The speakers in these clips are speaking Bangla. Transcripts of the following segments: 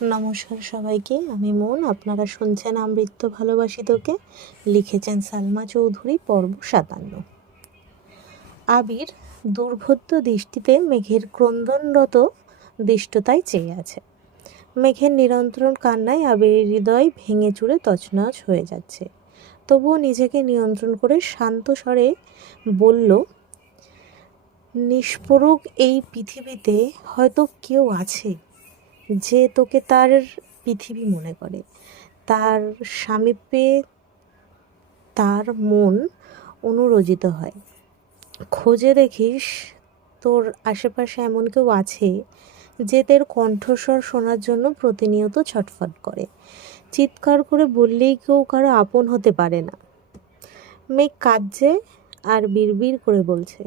নমস্কার সবাইকে, আমি মন। আপনারা শুনছেন আমৃত্য ভালোবাসি তোকে। লিখেছেন সালমা চৌধুরী। পর্ব 57। আবির দুর্বোধ্য দৃষ্টিতে মেঘের ক্রন্দনরত দৃষ্টতায় চেয়ে আছে। মেঘের নিরন্তর কান্নায় আবিরের হৃদয় ভেঙে চুরে তছনছ হয়ে যাচ্ছে। তবুও নিজেকে নিয়ন্ত্রণ করে শান্ত স্বরে বলল, নিষ্পরক এই পৃথিবীতে হয়তো কেউ আছে যে তোকে তার পৃথিবী মনে করে। তার সামীপ্যে তার মন অনুরোচিত হয়। খোঁজে দেখিস তোর আশেপাশে এমন কেউ আছে যে তোর কণ্ঠস্বর শোনার জন্য প্রতিনিয়ত ছটফট করে। চিৎকার করে বললেই কেউ কারো আপন হতে পারে না। মেঘ কাঁদছে আর বিড়বিড় করে বলছে,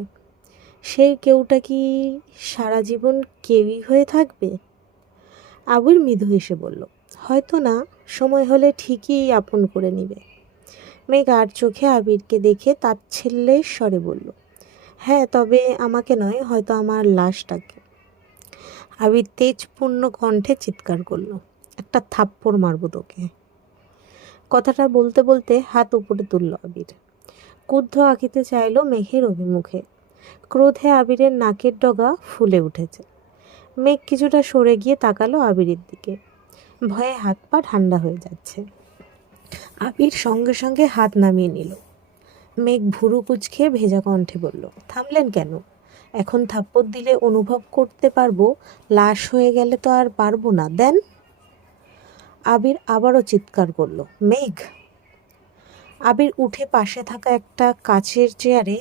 সেই কেউটা কি সারা জীবন কেউই হয়ে থাকবে? আবির মৃদু হেসে বলল, হয়তো না, সময় হলে ঠিকই আপন করে নিবে। মেঘ আর চোখে আবিরকে দেখে তাচ্ছিল্যের স্বরে বলল, হ্যাঁ, তবে আমাকে নয়, হয়তো আমার লাশটাকে। আবির তেজপূর্ণ কণ্ঠে চিৎকার করল, একটা থাপ্পড় মারব তোকে। কথাটা বলতে বলতে হাত উপরে তুলল আবির। ক্রুদ্ধ আঁকিতে চাইল মেঘের অভিমুখে। ক্রোধে আবিরের নাকের ডগা ফুলে উঠেছে। মেঘ কিছুটা সরে গিয়ে তাকালো আবিরের দিকে। ভয়ে হাত পা ঠান্ডা হয়ে যাচ্ছে। আবির সঙ্গে সঙ্গে হাত নামিয়ে নিল। মেঘ ভুরু কুঁচকে ভেজা কণ্ঠে বলল, থামলেন কেন? এখন থাপ্পড় দিলে অনুভব করতে পারবো, লাশ হয়ে গেলে তো আর পারবো না। দেন। আবির আবারও চিৎকার করলো, মেঘ! আবির উঠে পাশে থাকা একটা কাচের চেয়ারে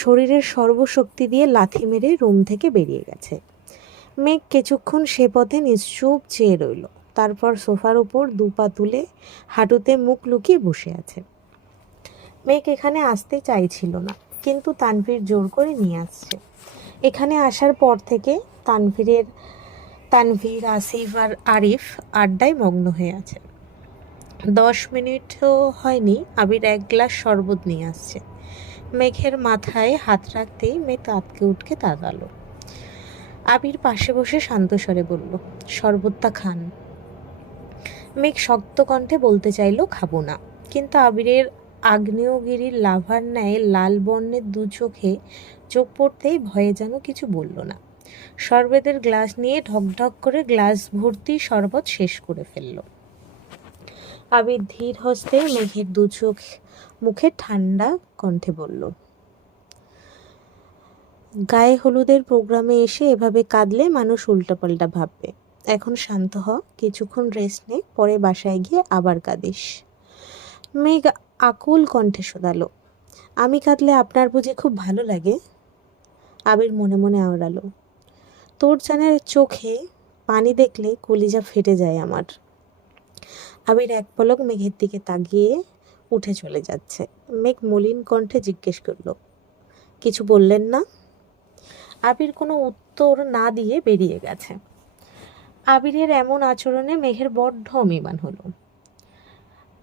শরীরের সর্বশক্তি দিয়ে লাথি মেরে রুম থেকে বেরিয়ে গেছে। মেঘ কিছুক্ষণ সে পথে নিশ্চুপ চেয়ে রইল। তারপর সোফার উপর দুপা তুলে হাঁটুতে মুখ লুকিয়ে বসে আছে। মেঘ এখানে আসতে চাইছিল না, কিন্তু তানভীর জোর করে নিয়ে আসছে। এখানে আসার পর থেকে তানভীর, আসিফ আর আরিফ আড্ডায় মগ্ন হয়ে আছে। 10 মিনিটও হয়নি আবির এক গ্লাস শরবত নিয়ে আসছে। মেঘের মাথায় হাত রাখতেই মেঘ আতকে উঠকে তাকালো। আবির পাশে বসে শান্ত স্বরে বলল, শরবতটা খান। মেঘ শক্ত কণ্ঠে বলতে চাইল, খাবো না, কিন্তু আবিরের আগ্নেয়গিরির লাভার ন্যায় লাল বর্ণের দু চোখে চোখ পড়তেই ভয়ে যেন কিছু বলল না। শরবতের গ্লাস নিয়ে ঢকঢক করে গ্লাস ভর্তি শরবত শেষ করে ফেলল। আবির ধীর হস্তে মেঘের দু চোখ মুখে ঠান্ডা কণ্ঠে বলল, গায়ে হলুদের প্রোগ্রামে এসে এভাবে কাঁদলে মানুষ উল্টাপাল্টা ভাববে। এখন শান্ত হ, কিছুক্ষণ রেস্ট নে, পরে বাসায় গিয়ে আবার কাঁদিস। মেঘ আকুল কণ্ঠে শোধালো, আমি কাঁদলে আপনার বুঝি খুব ভালো লাগে? আবির মনে মনে আওড়ালো, তোর জানের চোখে পানি দেখলে কলিজা ফেটে যায় আমার। আবির এক পলক মেঘের দিকে তাকিয়ে উঠে চলে যাচ্ছে। মেঘ মলিন কণ্ঠে জিজ্ঞেস করলো, কিছু বললেন না? আবির কোনো উত্তর না দিয়ে বেরিয়ে গেছে। আবিরের এমন আচরণে মেঘের বড্ড অভিমান হলো।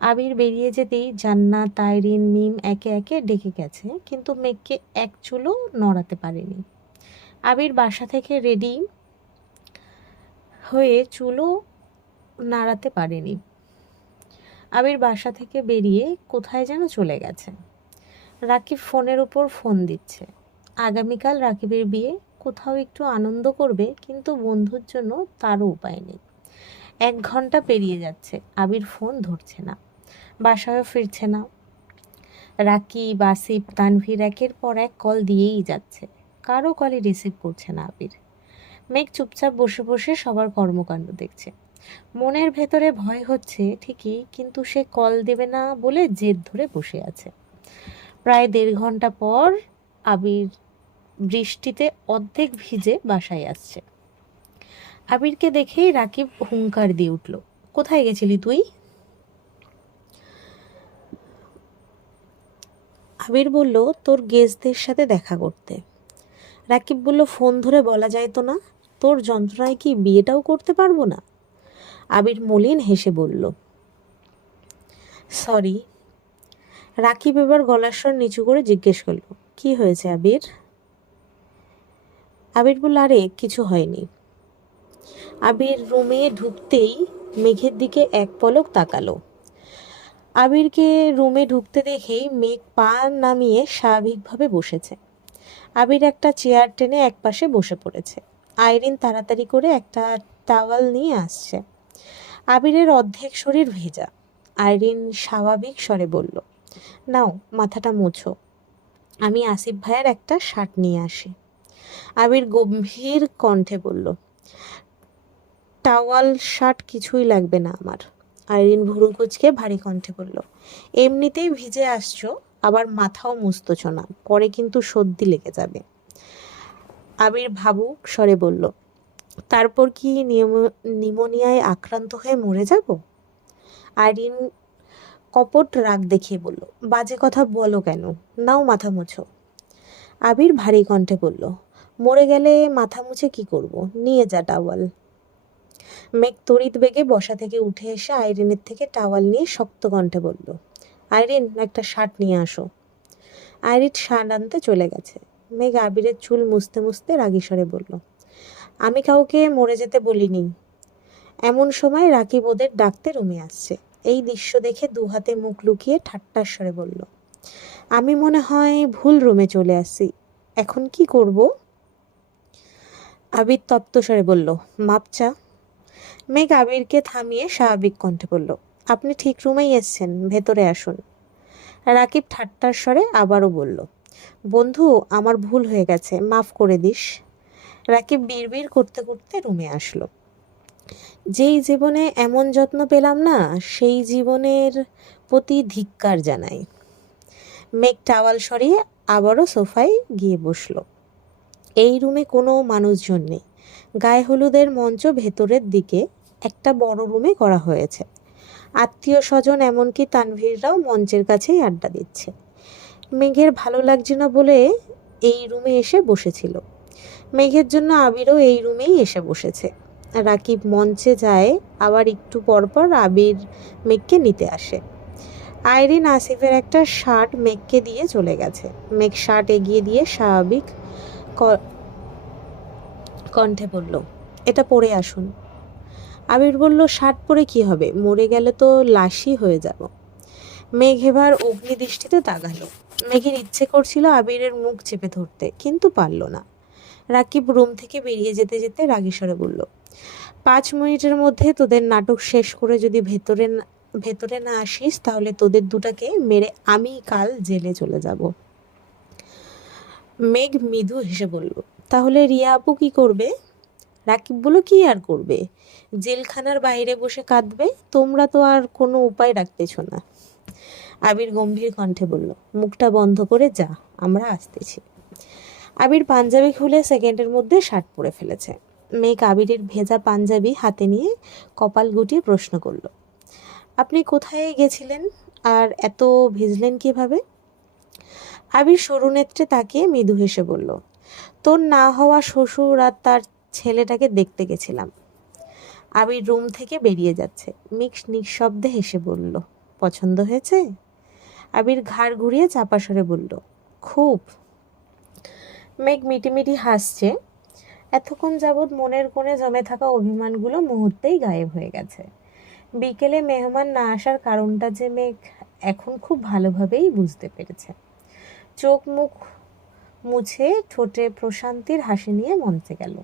আবির বেরিয়ে যেতেই জান্নাত, তাইরিন, মিম একে একে ডেকে গেছে, কিন্তু মেঘকে এক চুলও নড়াতে পারেনি। আবির বাসা থেকে রেডি হয়ে চুলও নাড়াতে পারেনি। আবির বাসা থেকে বেরিয়ে কোথায় যেন চলে গেছে। রাকিব ফোনের উপর ফোন দিচ্ছে। আগামীকাল রাকিবের বিয়ে, কোথাও একটু আনন্দ করবে, কিন্তু বন্ধুর জন্য তারও উপায় নেই। 1 ঘন্টা পেরিয়ে যাচ্ছে, আবির ফোন ধরছে না, বাসায়ও ফিরছে না। রাকিব, আসিফ, তানভীর একের পর এক কল দিয়েই যাচ্ছে, কারো কলই রিসিভ করছে না আবির। মেঘ চুপচাপ বসে বসে সবার কর্মকাণ্ড দেখছে। মনের ভেতরে ভয় হচ্ছে ঠিকই, কিন্তু সে কল দেবে না বলে জেদ ধরে বসে আছে। প্রায় 1.5 ঘন্টা পর আবির বৃষ্টিতে অর্ধেক ভিজে বাসায় আসছে। আবিরকে দেখেই রাকিব হুঙ্কার দিয়ে উঠল, কোথায় গেছিলি তুই? আবির বলল, তোর গেস্টদের সাথে দেখা করতে। রাকিব বলল, ফোন ধরে বলা যায় তো না? তোর যন্ত্রণায় কি বিয়েটাও করতে পারবো না? আবির মলিন হেসে বলল, সরি। রাকিব এবার গলার স্বর নিচু করে জিজ্ঞেস করলো, কি হয়েছে আবির? আবির বলল, আরে কিছু হয়নি। আবির রুমে ঢুকতেই মেঘের দিকে এক পলক তাকালো। আবিরকে রুমে ঢুকতে দেখেই মেঘ পা নামিয়ে স্বাভাবিকভাবে বসেছে। আবির একটা চেয়ার টেনে একপাশে বসে পড়েছে। আইরিন তাড়াতাড়ি করে একটা টাওয়াল নিয়ে আসছে। আবিরের অর্ধেক শরীর ভেজা। আইরিন স্বাভাবিক স্বরে বলল, নাও মাথাটা মুছো, আমি আসিফ ভাইয়ের একটা শার্ট নিয়ে আসি। আবির গম্ভীর কণ্ঠে বলল, টাওয়াল শার্ট কিছুই লাগবে না আমার। আইরিন ভুরু কুঁচকে ভারী কণ্ঠে বলল, এমনিতেই ভিজে আসছো, আবার মাথাও মুছতেছ না, পরে কিন্তু সর্দি লেগে যাবে। আবির ভাবুক স্বরে বলল, তারপর কি নিমোনিয়ায় আক্রান্ত হয়ে মরে যাব? আইরিন কপট রাগ দেখিয়ে বলল, বাজে কথা বলো কেন, নাও মাথা মুছো। আবির ভারী কণ্ঠে বলল, মরে গেলে মাথা মুছে কি করব, নিয়ে যা টাওয়াল। মেঘ তড়িৎ বেগে বসা থেকে উঠে এসে আইরিনের থেকে টাওয়াল নিয়ে শক্ত কণ্ঠে বলল, আইরিন একটা শার্ট নিয়ে আসো। আইরিন শার্ট আনতে চলে গেছে। মেঘ আবিরের চুল মুছতে মুছতে রাগী স্বরে বলল, আমি কাউকে মরে যেতে বলিনি। এমন সময় রাকিব ওদের ডাকতে রুমে আসছে। এই দৃশ্য দেখে দু হাতে মুখ লুকিয়ে ঠাট্টার স্বরে বলল, আমি মনে হয় ভুল রুমে চলে আসছি, এখন কি করব? আবির তপ্ত স্বরে বলল, মাপ চা। মেঘ আবিরকে থামিয়ে স্বাভাবিক কণ্ঠে বলল, আপনি ঠিক রুমেই এসছেন, ভেতরে আসুন। রাকিব ঠাট্টার স্বরে আবারও বলল, বন্ধু আমার ভুল হয়ে গেছে, মাফ করে দিস। রাকিব বিড়বিড় করতে করতে রুমে আসলো। যেই জীবনে এমন যত্ন পেলাম না, সেই জীবনের প্রতি ধিক্কার জানাই। মেঘ টাওয়াল সরিয়ে আবারও সোফায় গিয়ে বসলো। এই রুমে কোনো মানুষজন নেই। গায়ে হলুদের মঞ্চ ভেতরের দিকে একটা বড় রুমে করা হয়েছে। আত্মীয় স্বজন এমনকি তানভীররাও মঞ্চের কাছেই আড্ডা দিচ্ছে। মেঘের ভালো লাগছে না বলে এই রুমে এসে বসেছিল। মেঘের জন্য আবিরও এই রুমেই এসে বসেছে। রাকিব মঞ্চে যায়, আবার একটু পরপর আবির মেঘকে নিতে আসে। আইরিন আসিফের একটা শার্ট মেঘকে দিয়ে চলে গেছে। মেঘ শার্ট এগিয়ে দিয়ে স্বাভাবিক কণ্ঠে বলল, এটা পরে আসুন। আবির বলল, শার্ট পরে কি হবে, মরে গেলে তো লাশই হয়ে যাব। মেঘ এবার অগ্নিদৃষ্টিতে তাকালো। মেঘের ইচ্ছে করছিল আবিরের মুখ চেপে ধরতে, কিন্তু পারল না। রাকিব রুম থেকে বেরিয়ে যেতে যেতে রাগী স্বরে বলল, 5 মিনিটের মধ্যে তোদের নাটক শেষ করে যদি ভেতরে না আসিস, তাহলে তোদের দুটাকে মেরে আমি কাল জেলে চলে যাব। মেঘ মৃদু হেসে বলল, তাহলে রিয়া আপু কি করবে? রাকিব বলল, কি আর করবে, জেলখানার বাইরে বসে কাঁদবে, তোমরা তো আর কোনো উপায় রাখতেছ না। আবির গম্ভীর কণ্ঠে বলল, মুখটা বন্ধ করে যা, আমরা আসতেছি। আবির পাঞ্জাবি খুলে সেকেন্ডের মধ্যে শার্ট পরে ফেলেছে। মেঘ আবিরের ভেজা পাঞ্জাবি হাতে নিয়ে কপাল গুটিয়ে প্রশ্ন করল, আপনি কোথায় গেছিলেন আর এত ভিজলেন কিভাবে? আবির সরু নেত্রে তাকিয়ে মৃদু হেসে বলল, তোর না হওয়া শ্বশুর আর তার ছেলেটাকে দেখতে গেছিলাম। আবির রুম থেকে বেরিয়ে যাচ্ছে। মিক্স নিঃশব্দে হেসে বলল, পছন্দ হয়েছে? আবির ঘাড় ঘুরিয়ে চাপা স্বরে বলল, খুব। মেঘ মিটিমিটি হাসছে। এতক্ষণ যাবৎ মনের কোণে জমে থাকা অভিমানগুলো মুহূর্তেই গায়েব হয়ে গেছে। বিকেলে মেহমান না আসার কারণটা যে মেঘ এখন খুব ভালোভাবেই বুঝতে পেরেছে। চোখ মুখ মুছে ঠোঁটে প্রশান্তির হাসি নিয়ে মঞ্চে গেল।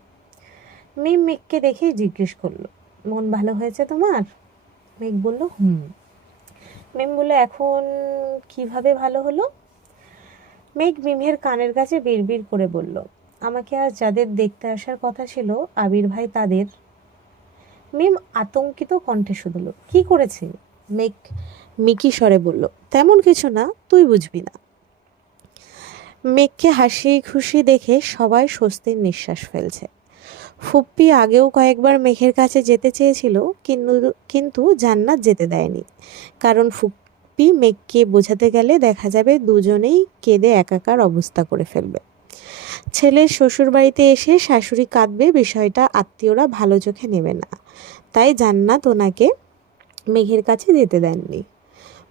মিম মেঘকে দেখে জিজ্ঞেস করলো, মন ভালো হয়েছে তোমার? মেঘ বলল, হুম। মিম বলল, এখন কিভাবে ভালো হলো? মেঘ মিমের কানের কাছে বিড়বিড় করে বলল, আমাকে আজ যাদের দেখতে আসার কথা ছিল আবির ভাই তাদের। মিম আতঙ্কিত কণ্ঠে শুধল, কি করেছে? মেঘ মিকি স্বরে বলল, তেমন কিছু না, তুই বুঝবি না। মেঘকে হাসি খুশি দেখে সবাই স্বস্তির নিঃশ্বাস ফেলছে। ফুপ্পি আগেও কয়েকবার মেঘের কাছে যেতে চেয়েছিল, কিন্তু জান্নাত যেতে দেয়নি। কারণ ফুপ্পি মেঘকে বোঝাতে গেলে দেখা যাবে দুজনেই কেঁদে একাকার অবস্থা করে ফেলবে। ছেলের শ্বশুরবাড়িতে এসে শাশুড়ি কাঁদবে, বিষয়টা আত্মীয়রা ভালো চোখে নেবে না। তাই জান্নাত ওনাকে মেঘের কাছে যেতে দেননি।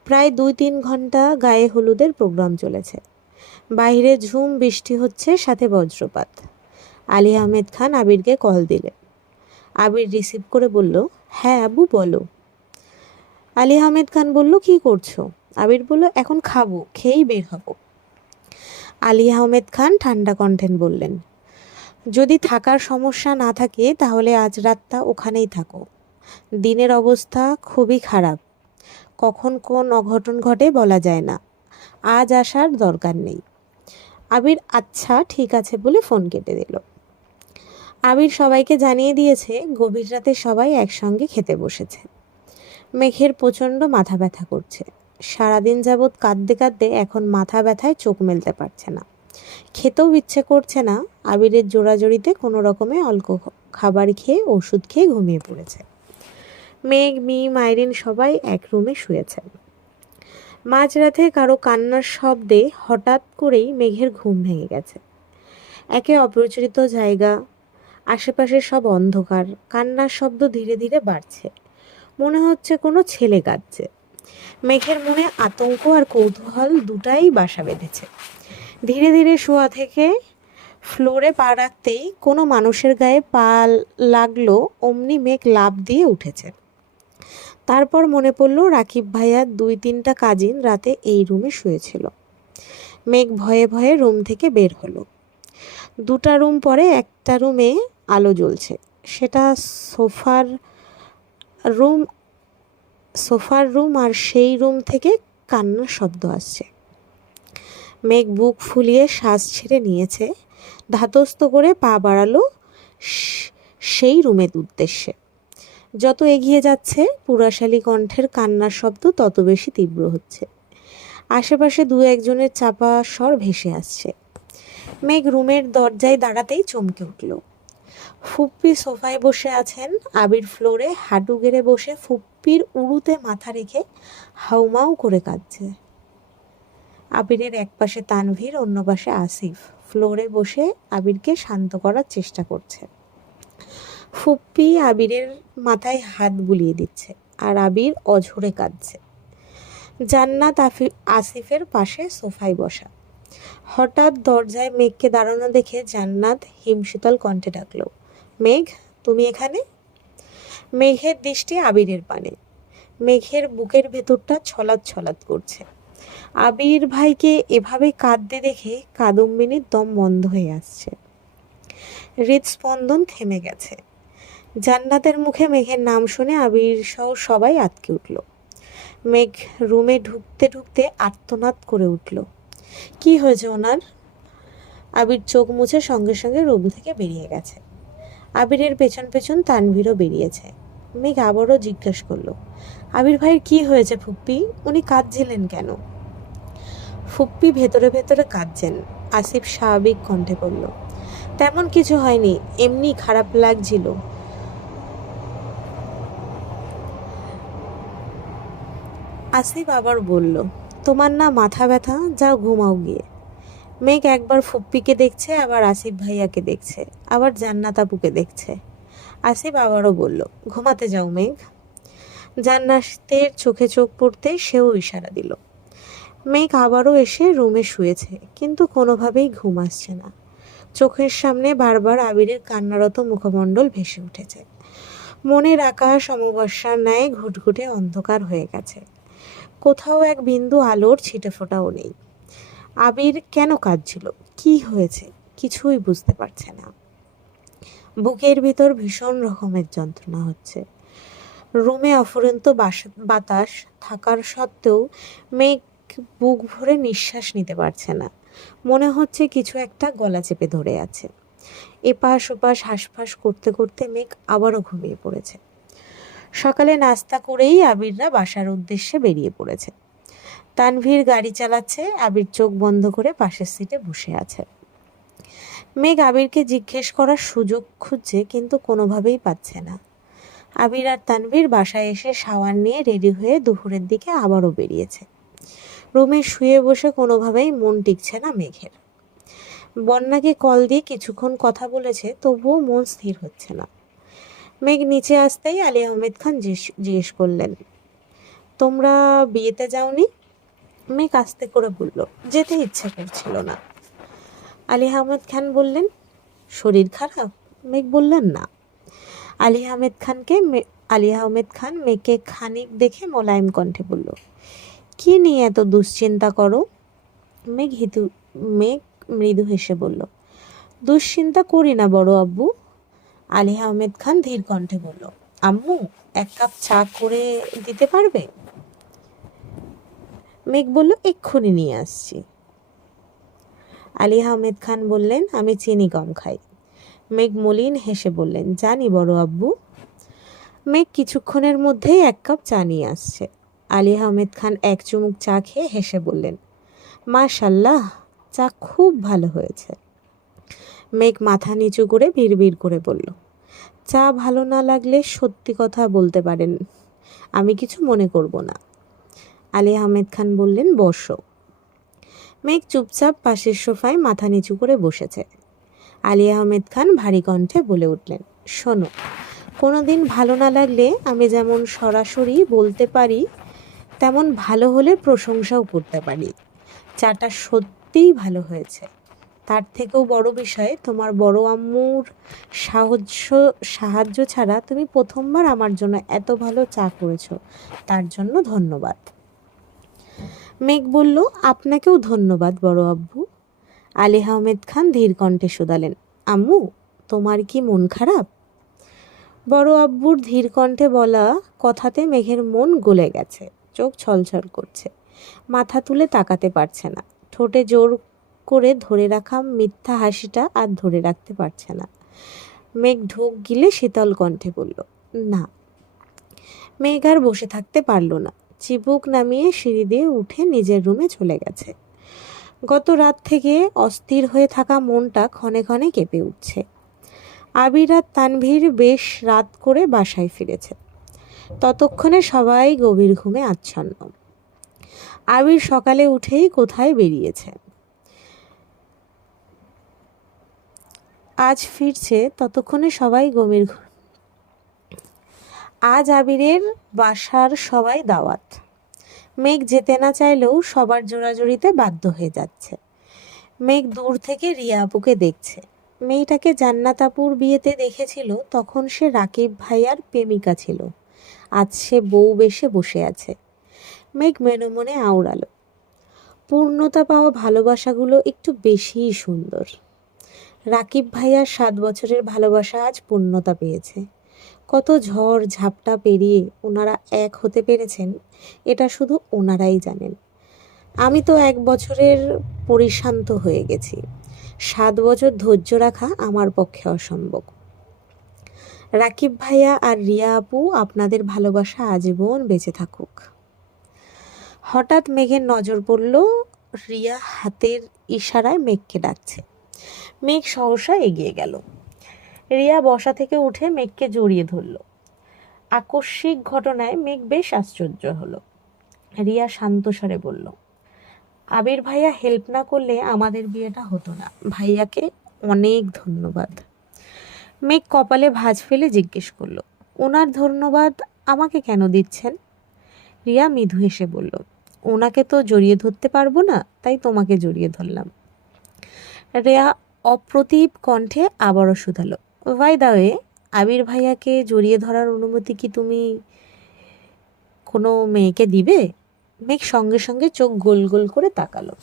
প্রায় 2-3 ঘন্টা গায়ে হলুদের প্রোগ্রাম চলেছে। বাইরে ঝুম বৃষ্টি হচ্ছে, সাথে বজ্রপাত। আলী আহমেদ খান আবিরকে কল দিলেন। আবির রিসিভ করে বলল, হ্যাঁ আব্বু বলো। আলী আহমেদ খান বলল, কি করছো? আবির বলল, এখন খাবো, খেয়েই বের হব। আলী আহমেদ খান ঠান্ডা কণ্ঠে বললেন, যদি থাকার সমস্যা না থাকে তাহলে আজ রাতটা ওখানেই থাকো। দিনের অবস্থা খুবই খারাপ, কখন কোন অঘটন ঘটে বলা যায় না, আজ আসার দরকার নেই। আবির আচ্ছা ঠিক আছে বলে ফোন কেটে দিল। আবির সবাইকে জানিয়ে দিয়েছে গভীর রাতে সবাই একসঙ্গে খেতে বসেছে। মেঘের প্রচণ্ড মাথা ব্যথা করছে। সারাদিন যাবৎ কাঁদতে কাঁদতে এখন মাথা ব্যথায় চোখ মেলতে পারছে না, খেতেও ইচ্ছে করছে না। আবিরের জোড়াজড়িতে কোনো রকমে অল্প খাবার খেয়ে ওষুধ খেয়ে ঘুমিয়ে পড়েছে। মেঘ, মিম, আইরিন সবাই এক রুমে শুয়েছে। মাঝরাতে কারো কান্নার শব্দে হঠাৎ করেই মেঘের ঘুম ভেঙে গেছে। একে অপরিচিত জায়গা, আশেপাশে সব অন্ধকার, কান্নার শব্দ ধীরে ধীরে বাড়ছে। মনে হচ্ছে কোনো ছেলে কাঁদছে। মেঘের মনে আতঙ্ক আর কৌতূহল দুটাই বাসা বেঁধেছে। ধীরে ধীরে শোয়া থেকে ফ্লোরে পা রাখতেই কোনো মানুষের গায়ে পা লাগলো, অমনি মেঘ লাফ দিয়ে উঠেছে। তারপর মনে পড়লো রাকিব ভাইয়ার 2-3টা কাজিন রাতে এই রুমে শুয়েছিল। মেঘ ভয়ে ভয়ে রুম থেকে বের হলো। 2টা রুম পরে একটা রুমে আলো জ্বলছে, সেটা রুম সোফার রুম, আর সেই রুম থেকে কান্নার শব্দ আসছে। মেঘ বুক ফুলিয়ে শ্বাস ছেড়ে নিয়েছে, ধাতস্থ করে পা বাড়ালো সেই রুমের উদ্দেশ্যে। যত এগিয়ে যাচ্ছে পুরাশালী কণ্ঠের কান্নার শব্দ তত বেশি তীব্র হচ্ছে। আশেপাশে 2-1জনের চাপা স্বর ভেসে আসছে। মেঘ রুমের দরজায় দাঁড়াতেই চমকে উঠল। ফুপ্পি সোফায় বসে আছেন, আবির ফ্লোরে হাঁটু গেড়ে বসে ফুপ্পির উড়ুতে মাথা রেখে হাউমাউ করে কাঁদছে। আবিরের এক পাশে তানভীর, অন্য পাশে আসিফ ফ্লোরে বসে আবিরকে শান্ত করার চেষ্টা করছে। ফুপ্পি আবিরের মাথায় হাত বুলিয়ে দিচ্ছে, আর আবির অঝরে কাঁদছে। জান্নাত আসিফের পাশে সোফায় বসা। হঠাৎ দরজায় মেঘকে দাঁড়ানো দেখে জান্নাত হিমশীতল কণ্ঠে ডাকলো, মেঘ তুমি এখানে? মেঘের দৃষ্টি আবিরের পানে। মেঘের বুকের ভেতরটা ছলাৎ ছলাৎ করছে। আবির ভাইকে এভাবে কাঁদতে দেখে কাদম্বিনীর দম বন্ধ হয়ে আসছে। হৃদস্পন্দন থেমে গেছে। জান্নাতের মুখে মেঘের নাম শুনে আবির সহ সবাই আঁতকে উঠল। মেঘ রুমে ঢুকতে ঢুকতে আর্তনাদ করে উঠল, কি হয়েছে ওনার? আবির চোখ মুছে সঙ্গে সঙ্গে রুম থেকে বেরিয়ে গেছে। আবিরের পেছন পেছন তানভীরও বেরিয়েছে। মেঘ আবারও জিজ্ঞাসা করলো, আবির ভাইয়ের কি হয়েছে ফুপ্পি? উনি কাঁদছিলেন কেন? ফুপ্পি ভেতরে ভেতরে কাঁদছেন। আসিফ স্বাভাবিক কণ্ঠে বলল, তেমন কিছু হয়নি, এমনি খারাপ লাগছিল। আসিফ আবার বলল, তোমার না মাথা ব্যথা, যাও ঘুমাও গিয়ে। মেঘ একবার ফুপ্পিকে দেখছে, আবার আসিফ ভাইয়াকে দেখছে, আবার জান্নাত আপুকে দেখছে। আসিফ আবারও বলল, ঘুমাতে যাও মেঘ। জান্নাতের চোখে চোখ পড়তে সেও ইশারা দিল। মেঘ আবারও এসে রুমে শুয়েছে, কিন্তু কোনোভাবেই ঘুম আসছে না। চোখের সামনে বারবার আবিরের কান্নারত মুখমণ্ডল ভেসে উঠেছে। মনের আকাশ অমাবস্যার ন্যায় ঘুটঘুটে অন্ধকার হয়ে গেছে। কোথাও এক বিন্দু আলোর ছিটেফোঁটাও নেই। আবির কেন কাঁদছিল, কি হয়েছে, কিছুই বুঝতে পারছে না। বুকের ভিতর ভীষণ রকমের যন্ত্রণা হচ্ছে। রুমে অফুরন্ত বাতাস থাকার সত্ত্বেও মেঘ বুক ভরে নিঃশ্বাস নিতে পারছে না। মনে হচ্ছে কিছু একটা গলা চেপে ধরে আছে। এপাশ ওপাশ হাঁসফাঁস করতে করতে মেঘ আবারও ঘুমিয়ে পড়েছে। সকালে নাস্তা করেই আবিররা বাসার উদ্দেশ্যে বেরিয়ে পড়েছে। তানভীর গাড়ি চালাচ্ছে, আবির চোখ বন্ধ করে পাশের সিটে বসে আছে। মেঘ আবিরকে জিজ্ঞেস করার সুযোগ খুঁজছে, কিন্তু কোনোভাবেই পাচ্ছে না। আবির আর তানভীর বাসায় এসে শাওয়ার নিয়ে রেডি হয়ে দুপুরের দিকে আবারও বেরিয়েছে। রুমে শুয়ে বসে কোনোভাবেই মন টিকছে না মেঘের। বন্যাকে কল দিয়ে কিছুক্ষণ কথা বলেছে, তবুও মন স্থির হচ্ছে না। মেঘ নিচে আসতেই আলী আহমেদ খান জিজ্ঞেস করলেন, তোমরা বিয়েতে যাওনি? মেঘ আস্তে করে বলল, যেতে ইচ্ছে করছিল না। আলী আহমেদ খান বললেন, শরীর খারাপ? মেঘ বললেন, না। আলী আহমেদ খান মেয়েকে খানিক দেখে মোলায়েম কণ্ঠে বলল, কি নিয়ে এত দুশ্চিন্তা করো? মেঘ হিতু মেঘ মৃদু হেসে বলল, দুশ্চিন্তা করি না বড় আব্বু। আলী আহমেদ খান ধীর কণ্ঠে বলল, আম্মু, এক কাপ চা করে দিতে পারবে? মেঘ বলল, এক্ষুনি নিয়ে আসছি। আলী আহমেদ খান বললেন, আমি চিনি কম খাই। মেঘ মলিন হেসে বললেন, জানি বড় আব্বু। মেঘ কিছুক্ষণের মধ্যেই এক কাপ চা নিয়ে আসছে। আলী আহমেদ খান এক চুমুক চা খেয়ে হেসে বললেন, মাশাল্লাহ, চা খুব ভালো হয়েছে। মেঘ মাথা নিচু করে বিড়বিড় করে বলল, চা ভালো না লাগলে সত্যি কথা বলতে পারেন, আমি কিছু মনে করব না। আলী আহমেদ খান বললেন, বসো। মেঘ চুপচাপ পাশের সোফায় মাথা নিচু করে বসেছে। আলী আহমেদ খান ভারী কণ্ঠে বলে উঠলেন, শোনো, কোনো দিন ভালো না লাগলে আমি যেমন সরাসরি বলতে পারি, তেমন ভালো হলে প্রশংসাও করতে পারি। চাটা সত্যিই ভালো হয়েছে। তার থেকেও বড় বিষয়, তোমার বড় আম্মুর সাহায্য ছাড়া তুমি প্রথমবার আমার জন্য এত ভালো চা করেছো, তার জন্য ধন্যবাদ। মেঘ বলল, আপনাকেও ধন্যবাদ বড় আব্বু। আলী আহমেদ খান ধীর কণ্ঠে শুধালেন, আম্মু, তোমার কি মন খারাপ? বড় আব্বুর ধীর কণ্ঠে বলা কথাতে মেঘের মন গলে গেছে, চোখ ছলছল করছে, মাথা তুলে তাকাতে পারছে না, ঠোঁটে জোর করে ধরে রাখা মিথ্যা হাসিটা আর ধরে রাখতে পারছে না। মেঘ ঢোক গিলে শীতল কণ্ঠে বলল, না। মেঘ আর বসে থাকতে পারল না, চিবুক নামিয়ে সিঁড়ি দিয়ে উঠে নিজের রুমে চলে গেছে। গত রাত থেকে অস্থির হয়ে থাকা মনটা ক্ষণে ক্ষণে কেঁপে উঠছে। আবির আর তানভীর বেশ রাত করে বাসায় ফিরেছে। ততক্ষণে সবাই গভীর ঘুমে আচ্ছন্ন। আবির সকালে উঠেই কোথায় বেরিয়েছে, আজ ফিরছে। ততক্ষণে সবাই আজ আবিরের বাসার সবাই দাওয়াত। মেঘ যেতে না চাইলেও সবার জোরাজুরিতে বাধ্য হয়ে যাচ্ছে। মেঘ দূর থেকে রিয়া আপুকে দেখছে। মেয়েটাকে জান্নাত আপুর বিয়েতে দেখেছিল, তখন সে রাকিব ভাইয়ার প্রেমিকা ছিল। আজ সে বউ বেশে বসে আছে। মেঘ মেনে মনে আওড়ালো, পূর্ণতা পাওয়া ভালোবাসাগুলো একটু বেশিই সুন্দর। রাকিব ভাইয়ার 7 বছরের ভালোবাসা আজ পূর্ণতা পেয়েছে। কত ঝড় ঝাপটা পেরিয়ে ওনারা এক হতে পেরেছেন, এটা শুধু ওনারাই জানেন। আমি তো 1 বছরের পরিশান্ত হয়ে গেছি। 7 বছর ধৈর্য রাখা আমার পক্ষে অসম্ভব। রাকিব ভাইয়া আর রিয়া আপু, আপনাদের ভালোবাসা আজীবন বেঁচে থাকুক। হঠাৎ মেঘের নজর পড়ল রিয়া হাতের ইশারায় মেঘকে ডাকছে। মেঘ সহসা এগিয়ে গেল। রিয়া বসা থেকে উঠে মেঘকে জড়িয়ে ধরল। আকস্মিক ঘটনায় মেঘ বেশ আশ্চর্য হলো। রিয়া শান্ত স্বরে বলল, আবির ভাইয়া হেল্প না করলে আমাদের বিয়েটা হতো না। ভাইয়াকে অনেক ধন্যবাদ। মেঘ কপালে ভাঁজ ফেলে জিজ্ঞেস করলো, ওনার ধন্যবাদ আমাকে কেন দিচ্ছেন? রিয়া মৃদু হেসে বলল, ওনাকে তো জড়িয়ে ধরতে পারবো না, তাই তোমাকে জড়িয়ে ধরলাম। রিয়া অপ্রতিভ কণ্ঠে আবারও শুধালো, বাই দা ওয়ে, আবির ভাইয়াকে জড়িয়ে ধরার অনুমতি কি তুমি কোনো মেয়েকে দিবে? মেঘ সঙ্গে সঙ্গে চোখ গোল গোল করে তাকালো।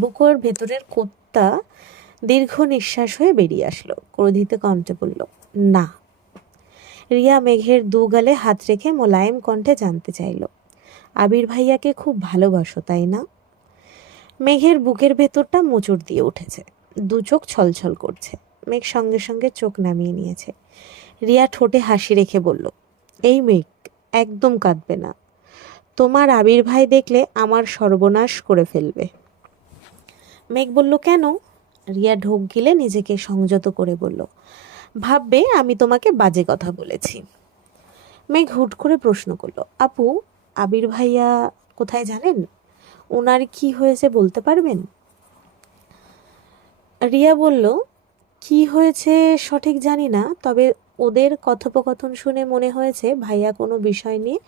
বুকের ভেতরের কোত্তা দীর্ঘ নিঃশ্বাস হয়ে বেরিয়ে আসলো। ক্রোধিত কণ্ঠে বলল, না। রিয়া মেঘের দু গালে হাত রেখে মোলায়েম কণ্ঠে জানতে চাইল, আবির ভাইয়াকে খুব ভালোবাসো তাই না? মেঘের বুকের ভেতরটা মোচড় দিয়ে উঠেছে, দু চোখ ছলছল করছে। মেঘ সঙ্গে সঙ্গে চোখ নামিয়ে নিয়েছে। রিয়া ঠোঁটে হাসি রেখে বলল, এই মেঘ, একদম কাঁদবে না। তোমার আবির ভাই দেখলে আমার সর্বনাশ করে ফেলবে। মেঘ বলল, কেন? রিয়া ঢোক গিলে নিজেকে সংযত করে বলল, ভাববে আমি তোমাকে বাজে কথা বলেছি। মেঘ হুট করে প্রশ্ন করলো, আপু, আবির ভাইয়া কোথায় জানেন? ওনার কি হয়েছে বলতে পারবেন? রিয়া বলল, কি হয়েছে সঠিক জানি না, তবে ওদের কথোপকথন শুনে মনে হয়েছে ভাইয়া কোনো বিষয় নিয়ে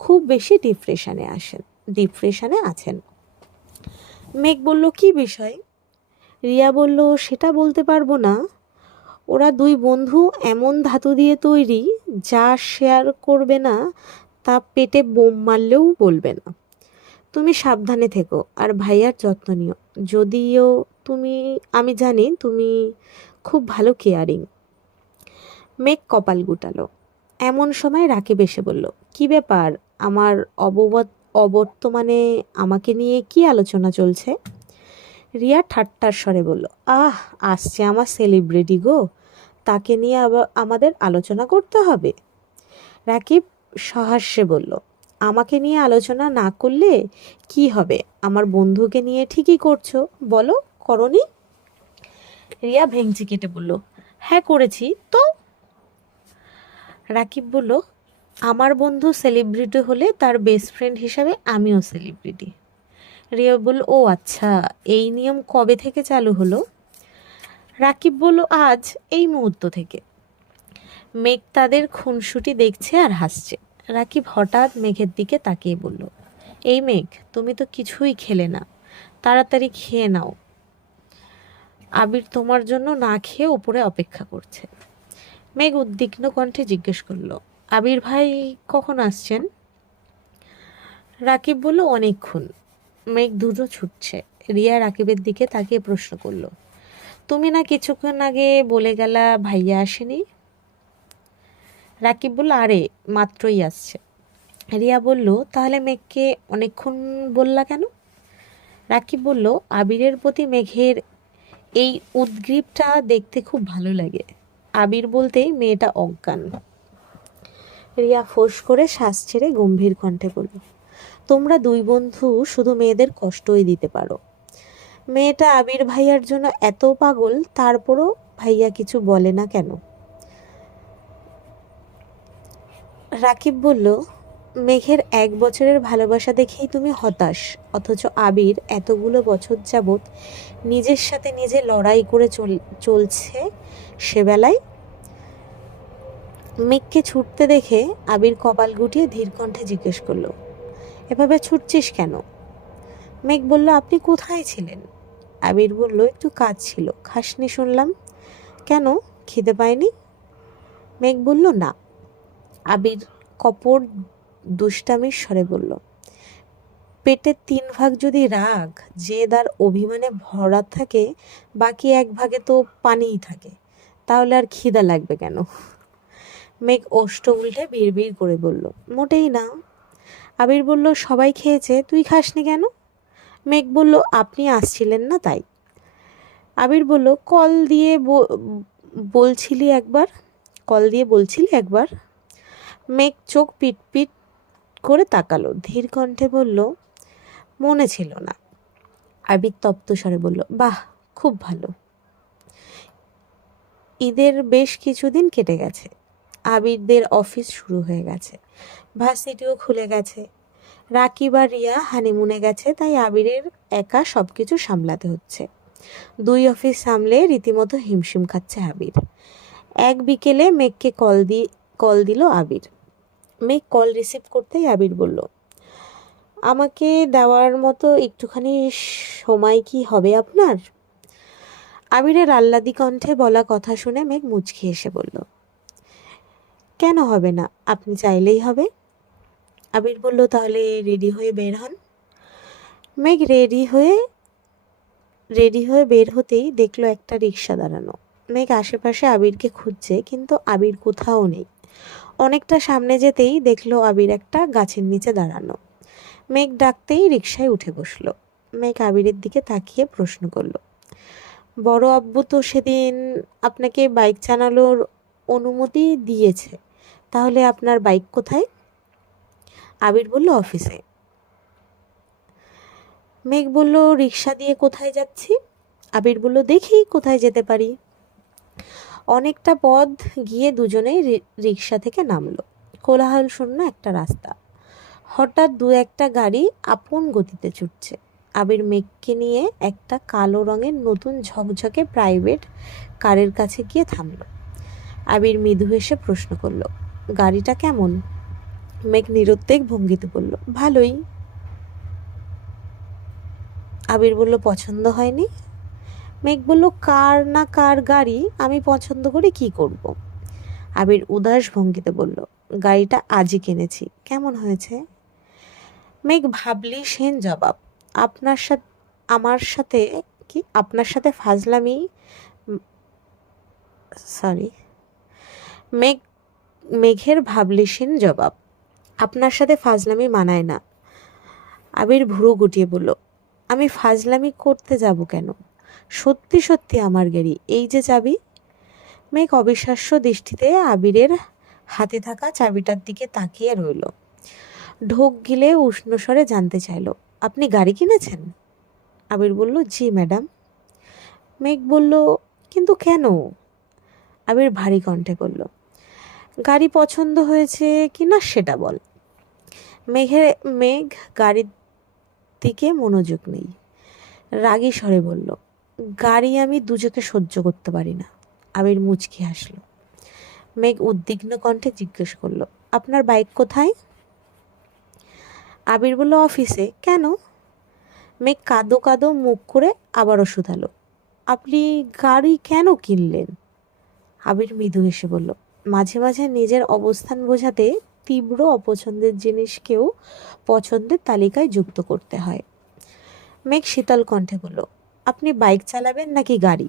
খুব বেশি ডিপ্রেশনে আছেন। মেঘ বলল, কি বিষয়? রিয়া বলল, সেটা বলতে পারবো না। ওরা দুই বন্ধু এমন ধাতু দিয়ে তৈরি, যা শেয়ার করবে না তা পেটে বোম মারলেও বলবে না। তুমি সাবধানে থেকো আর ভাইয়ার যত্ন নিও। যদিও আমি জানি তুমি খুব ভালো কেয়ারিং। মেঘ কপাল গুটালো। এমন সময় রাকিব এসে বলল, কি ব্যাপার, আমার অবর্তমানে আমাকে নিয়ে কি আলোচনা চলছে? রিয়া ঠাট্টার স্বরে বলল, আসছে আমার সেলিব্রিটি গো, তাকে নিয়ে আবার আমাদের আলোচনা করতে হবে। রাকিব সহাস্যে বলল, আমাকে নিয়ে আলোচনা না করলে কি হবে? আমার বন্ধুকে নিয়ে ঠিকই করছো, বলো করনি? রিয়া ভেঙচি কেটে বলল, হ্যাঁ করেছি তো। রাকিব বলল, আমার বন্ধু সেলিব্রিটি হলে তার বেস্ট ফ্রেন্ড হিসাবে আমিও সেলিব্রিটি। রিয়া বলল, ও আচ্ছা, এই নিয়ম কবে থেকে চালু হলো? রাকিব বলল, আজ, এই মুহূর্ত থেকে। মেঘ তাদের খুনসুটি দেখছে আর হাসছে। রাকিব হঠাৎ মেঘের দিকে তাকিয়ে বলল, এই মেঘ, তুমি তো কিছুই খেলে না, তাড়াতাড়ি খেয়ে নাও, আবির তোমার জন্য না খেয়ে উপরে অপেক্ষা করছে। মেঘ উদ্বিগ্ন কণ্ঠে জিজ্ঞেস করলো, আবির ভাই কখন আসছেন? রাকিব বলল, অনেকক্ষণ। মেঘ দ্রুত ছুটছে। রিয়া রাকিবের দিকে তাকিয়ে প্রশ্ন করলো, তুমি না কিছুক্ষণ আগে বলে গেলা ভাইয়া আসেনি? রাকিব বলল, আরে মাত্রই আসছে। রিয়া বলল, তাহলে মেঘকে অনেকক্ষণ বললা কেন? রাকিব বলল, আবিরের প্রতি মেঘের এই উদ্গ্রীবটা দেখতে খুব ভালো লাগে। আবির বলতেই মেয়েটা অজ্ঞান। রিয়া ফোঁস করে শ্বাস ছেড়ে গম্ভীর কণ্ঠে বলল, তোমরা দুই বন্ধু শুধু মেয়েদের কষ্টই দিতে পারো। মেয়েটা আবির ভাইয়ার জন্য এত পাগল, তারপরও ভাইয়া কিছু বলে না কেন? রাকিব বলল, মেঘের 1 বছরের ভালোবাসা দেখেই তুমি হতাশ, অথচ আবির এতগুলো বছর যাবৎ নিজের সাথে নিজে লড়াই করে চলছে। সেবেলায় মেঘকে ছুটতে দেখে আবির কপাল গুটিয়ে ধীর কণ্ঠে জিজ্ঞেস করলো, এভাবে ছুটছিস কেন? মেঘ বলল, আপনি কোথায় ছিলেন? আবির বলল, একটু কাজ ছিল। খাসনি শুনলাম? কেন, খিদে পায়নি? মেঘ বলল, না। আবির কপট দুষ্টামির স্বরে বলল, পেটের 3 ভাগ যদি রাগ, জেদ আর অভিমানে ভরা থাকে, বাকি 1 ভাগে তো পানিই থাকে, তাহলে আর খিদা লাগবে কেন? মেঘ ওষ্ঠ উল্টে বিড়বিড় করে বলল, মোটেই না। আবির বলল, সবাই খেয়েছে, তুই খাসনি কেন? মেঘ বলল, আপনি আসছিলেন না তাই। আবির বলল, কল দিয়ে বলছিলি একবার। মেঘ চোখ পিটপিট করে তাকালো, ধীর কণ্ঠে বলল, মনে ছিল না। আবির তপ্ত স্বরে বলল, বাহ, খুব ভালো। ঈদের বেশ কিছুদিন কেটে গেছে। আবিরদের অফিস শুরু হয়ে গেছে, ভার্সিটিও খুলে গেছে। রাকিব আর রিয়া হানিমুনে গেছে, তাই আবিরের একা সব কিছু সামলাতে হচ্ছে। 2 অফিস সামলে রীতিমতো হিমশিম খাচ্ছে আবির। এক বিকেলে মেঘকে কল দিল আবির। মেঘ কল রিসিভ করতেই আবির বলল, আমাকে দেওয়ার মতো একটুখানি সময় কি হবে আপনার? আবিরের আহ্লাদি কণ্ঠে বলা কথা শুনে মেঘ মুচকি এসে বলল, কেন হবে না, আপনি চাইলেই হবে। আবির বলল, তাহলে রেডি হয়ে বের হন। মেঘ রেডি হয়ে বের হতেই দেখলো একটা রিক্সা দাঁড়ানো। মেঘ আশেপাশে আবিরকে খুঁজছে, কিন্তু আবির কোথাও নেই। অনেকটা সামনে যেতেই দেখলো আবির একটা গাছের নিচে দাঁড়ানো। মেঘ ডাকতেই রিক্সায় উঠে বসলো। মেঘ আবিরের দিকে তাকিয়ে প্রশ্ন করলো, বড় আব্বু তো সেদিন আপনাকে বাইক চালানোর অনুমতি দিয়েছে, তাহলে আপনার বাইক কোথায়? আবির বলল, অফিসে। মেঘ বলল, রিক্সা দিয়ে কোথায় যাচ্ছি? আবির বলল, দেখি কোথায় যেতে পারি। অনেকটা পথ গিয়ে দুজনেই রিক্সা থেকে নামলো। কোলাহল শূন্য একটা রাস্তা। হঠাৎ 2-1টা গাড়ি আপন গতিতে ছুটছে। আবির মেঘকে নিয়ে একটা কালো রঙের নতুন ঝকঝকে প্রাইভেট কারের কাছে গিয়ে থামলো। আবির মৃদু হেসে প্রশ্ন করলো, গাড়িটা কেমন? মেঘ নিরুদ্বেগ ভঙ্গিতে বলল, ভালোই। আবির বলল, পছন্দ হয়নি? মেঘ বলল, কার না কার গাড়ি আমি পছন্দ করে কি করব। আবির উদাস ভঙ্গিতে বলল, গাড়িটা আজই কিনেছি, কেমন হয়েছে? মেঘ ভাবলেশহীন জবাব, আপনার সাথে আমার সাথে আপনার সাথে ফাজলামি, সরি, মেঘ মেঘের ভাবলেশহীন জবাব, আপনার সাথে ফাজলামি মানায় না। আবির ভুরু গুটিয়ে বলল, আমি ফাজলামি করতে যাব কেন? সত্যি সত্যি আমার গাড়ি, এই যে চাবি। মেঘ অবিশ্বাস্য দৃষ্টিতে আবিরের হাতে থাকা চাবিটার দিকে তাকিয়ে রইল। ঢোক গিলে উষ্ণ স্বরে জানতে চাইল, আপনি গাড়ি কিনেছেন? আবির বলল, জি ম্যাডাম। মেঘ বলল, কিন্তু কেন? আবির ভারী কণ্ঠে বলল, গাড়ি পছন্দ হয়েছে কিনা সেটা বল। মেঘ গাড়ির দিকে মনোযোগ নেই, রাগী স্বরে বলল, গাড়ি আমি দুচোখে সহ্য করতে পারি না। আবির মুচকি হাসল। মেঘ উদ্বিগ্ন কণ্ঠে জিজ্ঞেস করলো, আপনার বাইক কোথায়? আবির বলল, অফিসে। কেন? মেঘ কাঁদো কাঁদো মুখ করে আবারও শুধালো, আপনি গাড়ি কেন কিনলেন? আবির মৃদু হেসে বলল, মাঝে মাঝে নিজের অবস্থান বোঝাতে তীব্র অপছন্দের জিনিসকেও পছন্দের তালিকায় যুক্ত করতে হয়। মেঘ শীতল কণ্ঠে বলল, আপনি বাইক চালাবেন নাকি গাড়ি?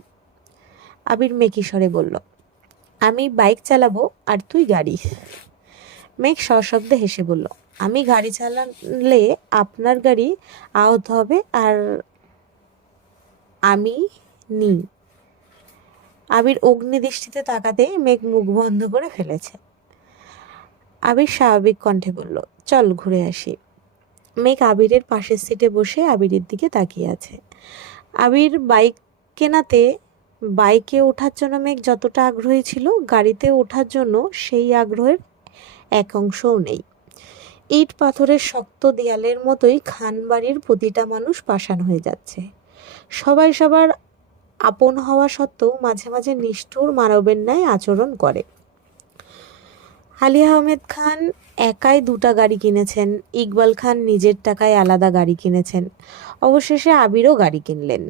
আবির মেকি স্বরে বলল, আমি বাইক চালাবো আর তুই গাড়ি। মেঘ সশব্দে হেসে বলল, আমি গাড়ি চালালে আপনার গাড়ি আহত হবে আর আমি নি। আবির অগ্নিদৃষ্টিতে তাকাতে মেঘ মুখ বন্ধ করে ফেলেছে। আবির স্বাভাবিক কণ্ঠে বলল, চল ঘুরে আসি। মেঘ আবিরের পাশের সিটে বসে আবিরের দিকে তাকিয়ে আছে। আবির কেনাতে বাইকে ওঠার জন্য মেঘ যতটা আগ্রহী ছিল, গাড়িতে ওঠার জন্য সেই আগ্রহের এক অংশও নেই। ইট পাথরের শক্ত দেয়ালের মতোই খানবাড়ির প্রতিটা মানুষ পাষাণ হয়ে যাচ্ছে। সবাই সবার আপন হওয়া সত্ত্বেও মাঝে মাঝে নিষ্ঠুর মানবের ন্যায় আচরণ করে। আলী আহমেদ খান একাই 2টা গাড়ি কিনেছেন, ইকবাল খান নিজের টাকায় আলাদা গাড়ি কিনেছেন, অবশেষে আবিরও গাড়ি কিনলেন।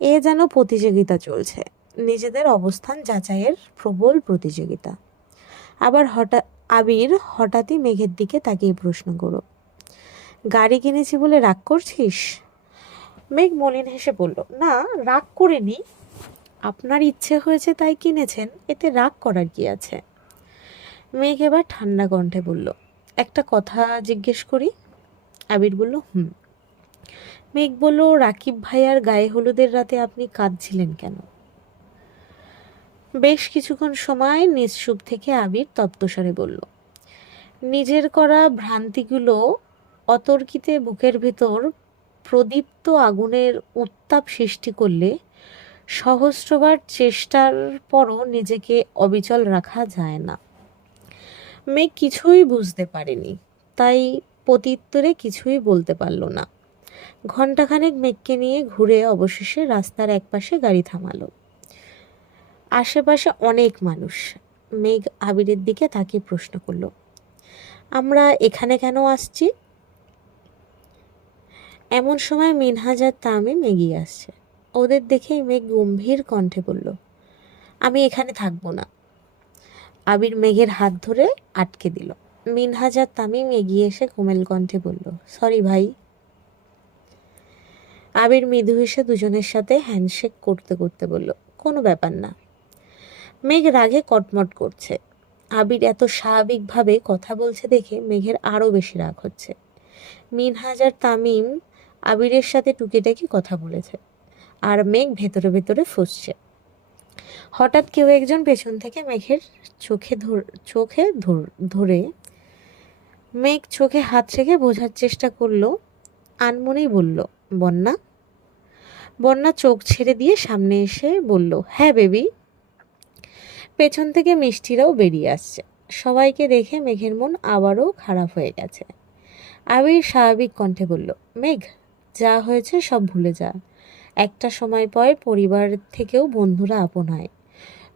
এ যেন প্রতিযোগিতা চলছে, নিজেদের অবস্থান যাচাইয়ের প্রবল প্রতিযোগিতা। আবার আবির হঠাৎই মেঘের দিকে তাকিয়ে প্রশ্ন করো, গাড়ি কিনেছি বলে রাগ করছিস? মেঘ মলিন হেসে বলল, না, রাগ করিনি। আপনার ইচ্ছে হয়েছে তাই কিনেছেন, এতে রাগ করার কি আছে? মেঘ এবার ঠান্ডা কণ্ঠে বলল, একটা কথা জিজ্ঞেস করি? আবির বলল, হুম। মেঘ বলল, রাকিব ভাইয়ার গায়ে হলুদের রাতে আপনি কাঁদছিলেন কেন? বেশ কিছুক্ষণ সময় নিঃসুপ থেকে আবির তপ্তস্বরে বলল, নিজের করা ভ্রান্তিগুলো অতর্কিতে বুকের ভেতর প্রদীপ্ত আগুনের উত্তাপ সৃষ্টি করলে সহস্রবার চেষ্টার পরও নিজেকে অবিচল রাখা যায় না। মেঘ কিছুই বুঝতে পারেনি, তাই প্রত্যুত্তরে কিছুই বলতে পারল না। ঘণ্টাখানেক মেঘকে নিয়ে ঘুরে অবশেষে রাস্তার একপাশে গাড়ি থামালো। আশেপাশে অনেক মানুষ। মেঘ আবিরের দিকে তাকিয়ে প্রশ্ন করল, আমরা এখানে কেন আসছি? এমন সময় মিনহাজ আর তামিম এগিয়ে আসছে। ওদের দেখেই মেঘ গম্ভীর কণ্ঠে বলল, আমি এখানে থাকবো না। আবির মেঘের হাত ধরে আটকে দিল। মিনহাজ আর তামিম এগিয়ে এসে কোমল কণ্ঠে বলল, সরি ভাই। আবির মৃদু হেসে দুজনের সাথে হ্যান্ডশেক করতে করতে বলল, কোনো ব্যাপার না। মেঘ রাগে কটমট করছে। আবির এত স্বাভাবিকভাবে কথা বলছে দেখে মেঘের আরও বেশি রাগ হচ্ছে। মিনহাজ আর তামিম আবিরের সাথে টুকিটাকি কথা বলেছে, আর মেঘ ভেতরে ভেতরে ফুঁসছে। হঠাৎ কেউ একজন পেছন থেকে মেঘের চোখে ধরে মেঘ চোখে হাত রেখে বোঝার চেষ্টা করলো। আনমনেই বলল, বন্যা। বন্যা চোখ ছেড়ে দিয়ে সামনে এসে বলল, হ্যাঁ বেবি। পেছন থেকে মিষ্টিরাও বেরিয়ে আসছে। সবাইকে দেখে মেঘের মন আবারও খারাপ হয়ে গেছে। আবির স্বাভাবিক কণ্ঠে বলল, মেঘ, যা হয়েছে সব ভুলে যা। একটা সময় পর পরিবার থেকেও বন্ধুরা আপন হয়।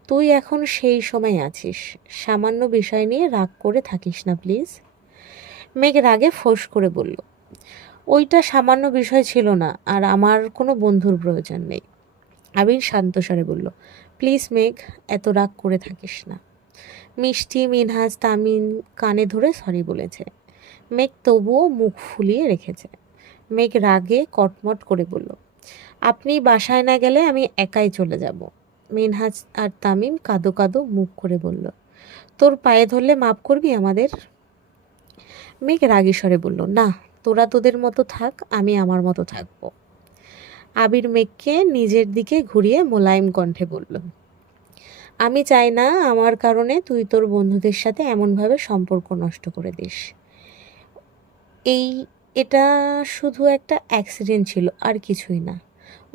তুই এখন সেই সময় আছিস। সামান্য বিষয় নিয়ে রাগ করে থাকিস না প্লিজ। মেঘ রাগে ফোঁস করে বলল, ওইটা সামান্য বিষয় ছিল না, আর আমার কোনো বন্ধুর প্রয়োজন নেই। আবির শান্ত স্বরে বলল, প্লিজ মেঘ, এত রাগ করে থাকিস না। মিষ্টি, মিনহাজ, তামিম কানে ধরে সরি বলেছে। মেঘ তবুও মুখ ফুলিয়ে রেখেছে। মেঘ রাগে কটমট করে বলল, আপনি বাসায় না গেলে আমি একাই চলে যাব। মিনহাজ আর তামিম কাঁদো কাঁদো মুখ করে বলল, তোর পায়ে ধরলে মাপ করবি আমাদের? মেঘ রাগী স্বরে বলল, না, তোরা তোদের মতো থাক, আমি আমার মতো থাকবো। আবির মেঘকে নিজের দিকে ঘুরিয়ে মোলায়েম কণ্ঠে বলল, আমি চাই না আমার কারণে তুই তোর বন্ধুদের সাথে এমনভাবে সম্পর্ক নষ্ট করে দিস। এটা শুধু একটা অ্যাক্সিডেন্ট ছিল, আর কিছুই না।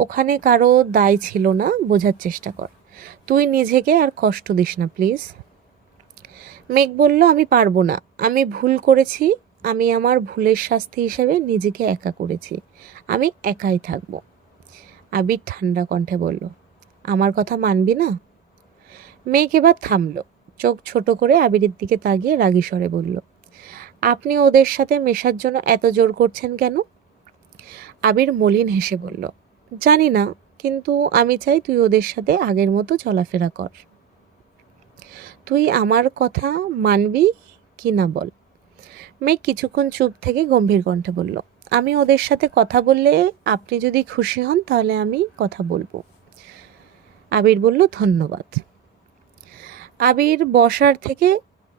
ওখানে কারো দায় ছিল না, বোঝার চেষ্টা কর। তুই নিজেকে আর কষ্ট দিস না প্লিজ। মেঘ বলল, আমি পারবো না, আমি ভুল করেছি, আমি আমার ভুলের শাস্তি হিসেবে নিজেকে একা করেছি, আমি একাই থাকবো। আবির ঠান্ডা কণ্ঠে বলল, আমার কথা মানবি না? মেঘ এবার থামলো, চোখ ছোট করে আবিরের দিকে তাকিয়ে রাগী স্বরে বলল, আপনি ওদের সাথে মেশার জন্য এত জোর করছেন কেন? আবির মলিন হেসে বলল, জানি না, কিন্তু আমি চাই তুই ওদের সাথে আগের মতো চলাফেরা কর। তুই আমার কথা মানবি কি না বল। মেঘ কিছুক্ষণ চুপ থেকে গম্ভীর কণ্ঠে বলল, আমি ওদের সাথে কথা বললে আপনি যদি খুশি হন তাহলে আমি কথা বলবো। আবির বলল, ধন্যবাদ। আবির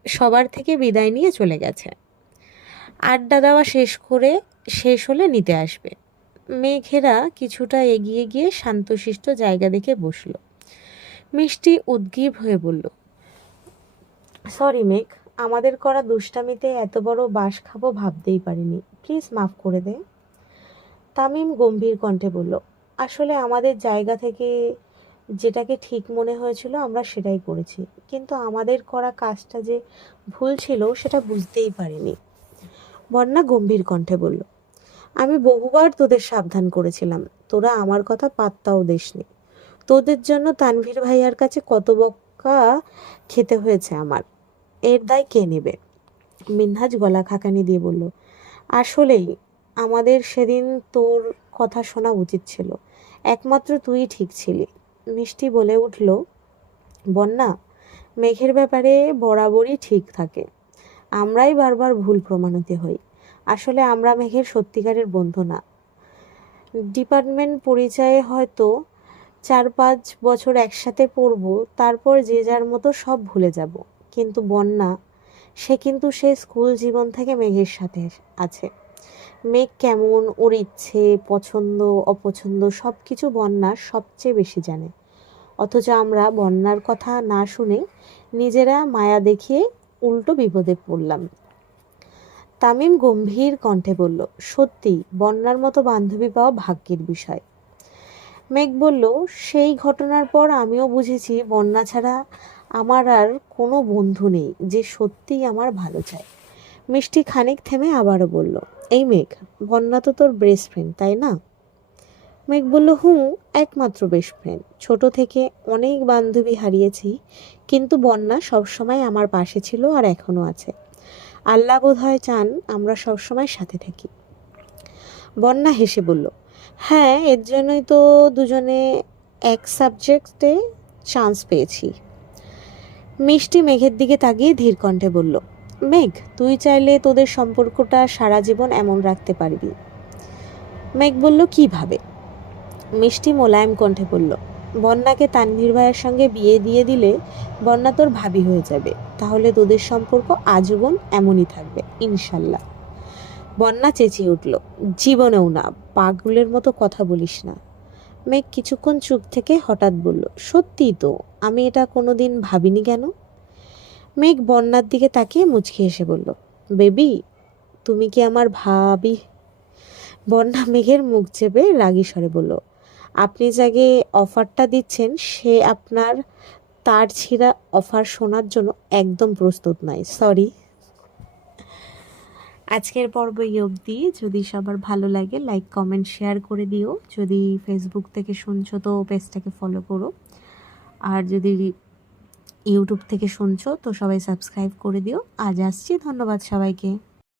সবার থেকে বিদায় নিয়ে চলে গেছে। আড্ডা দেওয়া শেষ হলে নিতে আসবে। মেঘেরা কিছুটা এগিয়ে গিয়ে শান্তশিষ্ট জায়গা দেখে বসল। মিষ্টি উদ্গ্রীব হয়ে বলল, সরি মেঘ, আমাদের করা দুষ্টামিতে এত বড় বাঁশ খাবো ভাবতেই পারিনি, প্লিজ মাফ করে দে। তামিম গম্ভীর কণ্ঠে বলল, আসলে আমাদের জায়গা থেকে যেটাকে ঠিক মনে হয়েছিল আমরা সেটাই করেছি, কিন্তু আমাদের করা কাজটা যে ভুল ছিল সেটা বুঝতেই পারিনি। বন্যা গম্ভীর কণ্ঠে বলল, আমি বহুবার তোদের সাবধান করেছিলাম, তোরা আমার কথা পাত্তাও দিসনি। তোদের জন্য তানভীর ভাইয়ার কাছে কত বকা খেতে হয়েছে আমার, এর দায় কে নেবে? মিনহাজ গলা খাকানি দিয়ে বলল, আসলেই আমাদের সেদিন তোর কথা শোনা উচিত ছিল, একমাত্র তুই ঠিক ছিলি। মিষ্টি বলে উঠল, বন্যা, মেঘের ব্যাপারে বরাবরই ঠিক থাকে, আমরাই বারবার ভুল প্রমাণিত হই। আসলে আমরা মেঘের সত্যিকারের বন্ধু না। ডিপার্টমেন্ট পরিচয়ে হয়তো 4-5 বছর একসাথে পড়বো, তারপর যে যার মতো সব ভুলে যাব, কিন্তু বন্যা, সে স্কুল জীবন থেকে মেঘের সাথে আছে। মেঘ কেমন, ওর ইচ্ছে, পছন্দ অপছন্দ সব কিছু বন্যা সবচেয়ে বেশি জানে। অথচ আমরা বন্যার কথা না শুনে নিজেরা মায়া দেখিয়ে উল্টো বিপদে পড়লাম। তামিম গম্ভীর কণ্ঠে বলল, সত্যি বন্যার মতো বান্ধবী পাওয়া ভাগ্যের বিষয়। মেঘ বলল, সেই ঘটনার পর আমিও বুঝেছি বন্যা ছাড়া আমার আর কোনো বন্ধু নেই যে সত্যিই আমার ভালো চায়। মিষ্টি খানিক থেমে আবারও বলল, এই মেঘ, বন্যা তো তোর বেস্ট ফ্রেন্ড তাই না? মেঘ বলল, একমাত্র বেস্ট ফ্রেন্ড। ছোট থেকে অনেক বান্ধবী হারিয়েছি, কিন্তু বন্যা সবসময় আমার পাশে ছিল আর এখনও আছে। আল্লাহ বোধহয় চান আমরা সবসময় সাথে থাকি। বন্যা হেসে বলল, হ্যাঁ, এর জন্যই তো দুজনে এক সাবজেক্টে চান্স পেয়েছি। মিষ্টি মেঘের দিকে তাকিয়ে ধীর কণ্ঠে বলল, মেঘ, তুই চাইলে তোদের সম্পর্কটা সারা জীবন এমন রাখতে পারবি। মেঘ বলল, কিভাবে? মিষ্টি মোলায়েম কণ্ঠে বলল, বন্যাকে তানভীর ভাইয়ের সঙ্গে বিয়ে দিয়ে দিলে বন্যা তোর ভাবি হয়ে যাবে, তাহলে তোদের সম্পর্ক আজীবন এমনই থাকবে ইনশাল্লাহ। বন্যা চেঁচিয়ে উঠল, জীবনেও না, পাগলের মতো কথা বলিস না। মেঘ কিছুক্ষণ চুপ থেকে হঠাৎ বলল, সত্যিই তো, আমি এটা কোনোদিন ভাবিনি কেন? মেঘ বন্যার দিকে তাকিয়ে মুচকি হেসে বলল, বেবি, তুমি কি আমার ভাবি? বন্যা মেঘের মুখ চেপে রাগী স্বরে বলল, আপনি যাকে অফারটা দিচ্ছেন সে আপনার তার ছিঁড়া অফার শোনার জন্য একদম প্রস্তুত নয়, সরি। আজকের পর্ব এই অবধি। যদি সবার ভালো লাগে লাইক কমেন্ট শেয়ার করে দিও। যদি ফেসবুক থেকে শুনছো তো পেজটাকে ফলো করো, আর যদি ইউটিউব থেকে শুনছো তো সবাই সাবস্ক্রাইব করে দিও। আজ আসছি, ধন্যবাদ সবাইকে।